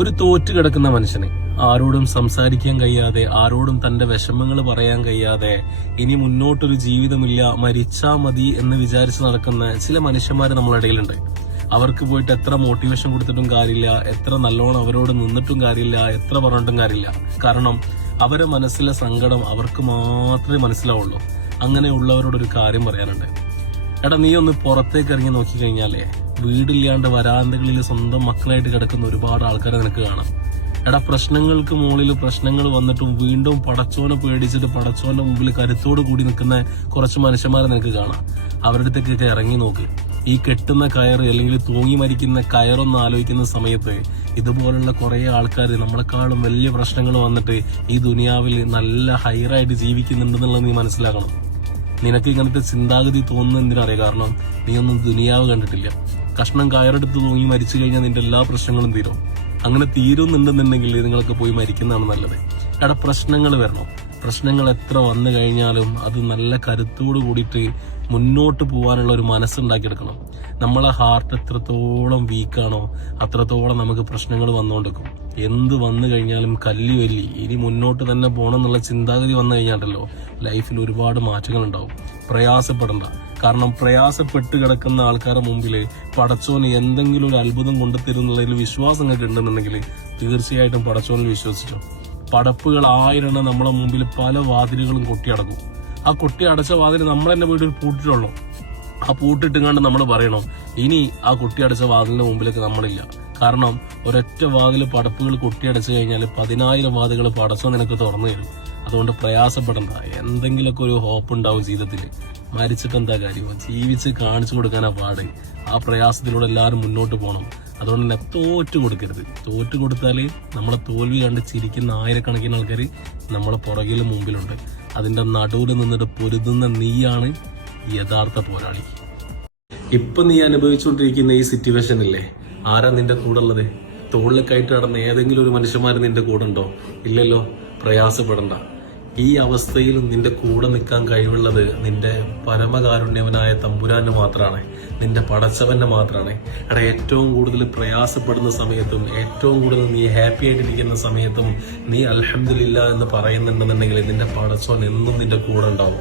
ഒരു തോറ്റു കിടക്കുന്ന മനുഷ്യനെ. ആരോടും സംസാരിക്കാൻ കഴിയാതെ ആരോടും തന്റെ വിഷമങ്ങൾ പറയാൻ കഴിയാതെ ഇനി മുന്നോട്ടൊരു ജീവിതമില്ല മരിച്ചാ മതി എന്ന് വിചാരിച്ച് നടക്കുന്ന ചില മനുഷ്യന്മാർ നമ്മുടെ ഇടയിലുണ്ട്. അവർക്ക് പോയിട്ട് എത്ര മോട്ടിവേഷൻ കൊടുത്തിട്ടും കാര്യമില്ല എത്ര നല്ലോണം അവരോട് നിന്നിട്ടും കാര്യമില്ല എത്ര പറഞ്ഞിട്ടും കാര്യമില്ല. കാരണം അവരെ മനസ്സിലെ സങ്കടം അവർക്ക് മാത്രമേ മനസ്സിലാവുള്ളൂ. അങ്ങനെയുള്ളവരോടൊരു കാര്യം പറയാനുണ്ട്. എടാ നീ ഒന്ന് പുറത്തേക്ക് ഇറങ്ങി നോക്കിക്കഴിഞ്ഞാലേ വീടില്ലാണ്ട് വരാന്തകളിൽ സ്വന്തം മക്കളായിട്ട് കിടക്കുന്ന ഒരുപാട് ആൾക്കാരെ നിനക്ക് കാണാം. എടാ പ്രശ്നങ്ങൾക്ക് മുകളിൽ പ്രശ്നങ്ങൾ വന്നിട്ടും വീണ്ടും പടച്ചോനെ പേടിച്ചിട്ട് പടച്ചോന്റെ മുമ്പിൽ കരുത്തോട് കൂടി നിൽക്കുന്ന കുറച്ച് മനുഷ്യന്മാരെ നിനക്ക് കാണാം. അവരുടെ അടുത്തേക്കൊക്കെ ഇറങ്ങി നോക്ക്. ഈ കെട്ടുന്ന കയറ് അല്ലെങ്കിൽ തൂങ്ങി മരിക്കുന്ന കയറൊന്ന് ആലോചിക്കുന്ന സമയത്ത് ഇതുപോലുള്ള കുറെ ആൾക്കാർ നമ്മളെക്കാളും വലിയ പ്രശ്നങ്ങൾ വന്നിട്ട് ഈ ദുനിയാവിൽ നല്ല ഹയറായിട്ട് ജീവിക്കുന്നുണ്ടെന്നുള്ളത് നീ മനസ്സിലാക്കണം. നിനക്ക് ഇങ്ങനത്തെ ചിന്താഗതി തോന്നുന്ന എന്തിനറിയാം കാരണം നീ ഒന്നും ദുനിയാവ് കണ്ടിട്ടില്ല. കഷ്ണം കയറെടുത്ത് തൂങ്ങി മരിച്ചു കഴിഞ്ഞാൽ നിന്റെ എല്ലാ പ്രശ്നങ്ങളും തീരും. അങ്ങനെ തീരുന്നുണ്ടെന്നുണ്ടെങ്കിൽ നിങ്ങളൊക്കെ പോയി മരിക്കുന്നതാണ് നല്ലത്. എടാ പ്രശ്നങ്ങൾ വരണം. പ്രശ്നങ്ങൾ എത്ര വന്നു കഴിഞ്ഞാലും അത് നല്ല കരുത്തോട് കൂടിയിട്ട് മുന്നോട്ട് പോകാനുള്ള ഒരു മനസ്സുണ്ടാക്കിയെടുക്കണം. നമ്മളെ ഹാർട്ട് എത്രത്തോളം വീക്കാണോ അത്രത്തോളം നമുക്ക് പ്രശ്നങ്ങൾ വന്നുകൊണ്ടിരിക്കും. എന്ത് വന്നു കഴിഞ്ഞാലും കല്ലി വല്ലി ഇനി മുന്നോട്ട് തന്നെ പോകണം എന്നുള്ള ചിന്താഗതി വന്നു കഴിഞ്ഞാണ്ടല്ലോ ലൈഫിൽ ഒരുപാട് മാറ്റങ്ങൾ ഉണ്ടാവും. പ്രയാസപ്പെടണ്ട. കാരണം പ്രയാസപ്പെട്ട് കിടക്കുന്ന ആൾക്കാരുടെ മുമ്പിൽ പടച്ചോന് എന്തെങ്കിലും ഒരു അത്ഭുതം കൊണ്ടുതരുന്നുള്ളതിൽ വിശ്വാസം നിങ്ങൾക്ക് ഉണ്ടെന്നുണ്ടെങ്കിൽ തീർച്ചയായിട്ടും പടച്ചോനിൽ വിശ്വസിച്ചോ. പടപ്പുകൾ ആയിരണം നമ്മളെ മുമ്പിൽ പല വാതിലുകളും കൊട്ടിയടക്കും. ആ കൊട്ടി അടച്ച വാതിൽ നമ്മൾ തന്നെ വീട്ടിൽ പൂട്ടിട്ടുള്ളൂ. ആ പൂട്ടിട്ടുങ്ങാണ്ട് നമ്മൾ പറയണം ഇനി ആ കുട്ടി അടച്ച വാതിലിന്റെ മുമ്പിലേക്ക് നമ്മളില്ല. കാരണം ഒരൊറ്റ വാതിൽ പടപ്പുകൾ കൊട്ടിയടച്ചു കഴിഞ്ഞാൽ പതിനായിരം വാതിലുകൾ പടച്ചോ നിനക്ക് തുറന്നു തരും. അതുകൊണ്ട് പ്രയാസപ്പെടണ്ട. എന്തെങ്കിലുമൊക്കെ ഒരു ഹോപ്പ് ഉണ്ടാവും ജീവിതത്തിൽ മരിച്ചിട്ട് എന്താ കാര്യം? ജീവിച്ച് കാണിച്ചു കൊടുക്കാനാ പാട്. ആ പ്രയാസത്തിലൂടെ എല്ലാവരും മുന്നോട്ട് പോകണം അതുകൊണ്ട് തന്നെ തോറ്റു കൊടുക്കരുത്. തോറ്റു കൊടുത്താൽ നമ്മളെ തോൽവി കണ്ട് ചിരിക്കുന്ന ആയിരക്കണക്കിന് ആൾക്കാർ നമ്മളെ പുറകിലും മുമ്പിലുണ്ട്. അതിന്റെ നടുവിൽ നിന്നിട്ട് പൊരുതുന്ന നീയാണ് യഥാർത്ഥ പോരാളി. ഇപ്പം നീ അനുഭവിച്ചുകൊണ്ടിരിക്കുന്ന ഈ സിറ്റുവേഷൻ അല്ലേ ആരാ നിന്റെ കൂടെ ഉള്ളത്? തോളിൽ കയറ്റി നടന്ന ഏതെങ്കിലും ഒരു മനുഷ്യന്മാർ നിന്റെ കൂടെ ഉണ്ടോ? ഇല്ലല്ലോ പ്രയാസപ്പെടണ്ട. ഈ അവസ്ഥയിൽ നിന്റെ കൂടെ നിൽക്കാൻ കഴിവുള്ളത് നിന്റെ പരമകാരുണ്യവനായ തമ്പുരാന് മാത്രമാണ് നിന്റെ പടച്ചവന്റെ മാത്രമാണ് എടാ ഏറ്റവും കൂടുതൽ പ്രയാസപ്പെടുന്ന സമയത്തും ഏറ്റവും കൂടുതൽ നീ ഹാപ്പി ആയിട്ടിരിക്കുന്ന സമയത്തും നീ അലഹമില്ല എന്ന് പറയുന്നുണ്ടെന്നുണ്ടെങ്കിൽ നിന്റെ പടച്ചവൻ എന്നും നിന്റെ കൂടെ ഉണ്ടാവും.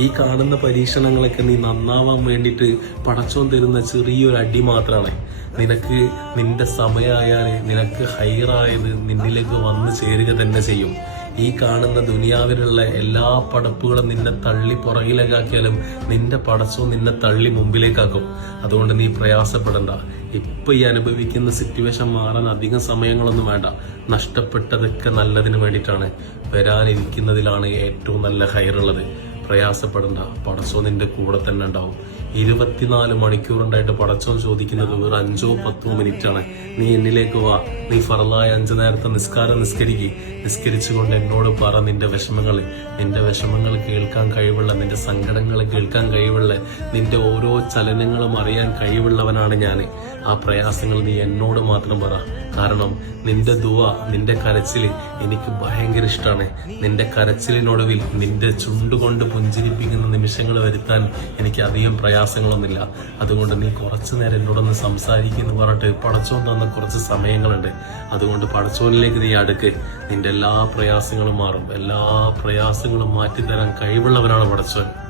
ഈ കാണുന്ന പരീക്ഷണങ്ങളൊക്കെ നീ നന്നാവാൻ വേണ്ടിയിട്ട് പടച്ചോൻ തരുന്ന ചെറിയൊരു അടി മാത്രമാണ് നിനക്ക് നിന്റെ സമയമായാൽ നിനക്ക് ഹയറായത് നിന്നിലേക്ക് വന്നു ചേരുക തന്നെ ചെയ്യും. ഈ കാണുന്ന ദുനിയാവിലുള്ള എല്ലാ പടപ്പുകളും നിന്നെ തള്ളി പുറകിലേക്കാക്കിയാലും നിന്റെ പടച്ചവും നിന്നെ തള്ളി മുമ്പിലേക്കാക്കും. അതുകൊണ്ട് നീ പ്രയാസപ്പെടണ്ട. ഇപ്പൊ ഈ അനുഭവിക്കുന്ന സിറ്റുവേഷൻ മാറാൻ അധികം സമയങ്ങളൊന്നും വേണ്ട. നഷ്ടപ്പെട്ടതൊക്കെ നല്ലതിന് വേണ്ടിയിട്ടാണ്. വരാനിരിക്കുന്നതിലാണ് ഏറ്റവും നല്ല ഹയറുള്ളത് പ്രയാസപ്പെടണ്ട. പടച്ചോ നിന്റെ കൂടെ തന്നെ ഉണ്ടാവും. ഇരുപത്തിനാല് മണിക്കൂറുണ്ടായിട്ട് പടച്ചോൻ ചോദിക്കുന്നത് വെറും അഞ്ചോ പത്തോ മിനിറ്റ് ആണ് നീ എന്നിലേക്ക് വാ. നീ ഫറലായ അഞ്ചു നേരത്തെ നിസ്കാരം നിസ്കരിക്കുക നിസ്കരിച്ചുകൊണ്ട് എന്നോട് പറ നിന്റെ വിഷമങ്ങൾ നിന്റെ വിഷമങ്ങൾ കേൾക്കാൻ കഴിവുള്ള നിന്റെ സങ്കടങ്ങൾ കേൾക്കാൻ കഴിവുള്ള നിന്റെ ഓരോ ചലനങ്ങളും അറിയാൻ കഴിവുള്ളവനാണ് ഞാൻ ആ പ്രയാസങ്ങൾ നീ എന്നോട് മാത്രം പറ. കാരണം നിന്റെ ദുവ നിന്റെ കരച്ചിൽ എനിക്ക് ഭയങ്കര ഇഷ്ടമാണ് നിന്റെ കരച്ചിലിനൊടുവിൽ നിന്റെ ചുണ്ടുകൊണ്ട് പുഞ്ചിരിപ്പിക്കുന്ന നിമിഷങ്ങൾ വരുത്താൻ എനിക്ക് അധികം പ്രയാസങ്ങളൊന്നുമില്ല. അതുകൊണ്ട് നീ കുറച്ചു നേരം എന്നോടൊന്ന് സംസാരിക്കുന്നു പറഞ്ഞിട്ട് പടച്ചോൻ തന്ന കുറച്ച് സമയങ്ങളുണ്ട്. അതുകൊണ്ട് പടച്ചോനിലേക്ക് നീ അടുക്ക്. നിന്റെ എല്ലാ പ്രയാസങ്ങളും മാറും. എല്ലാ പ്രയാസങ്ങളും മാറ്റിത്തരാൻ കഴിവുള്ളവനാണ് പടച്ചോൻ.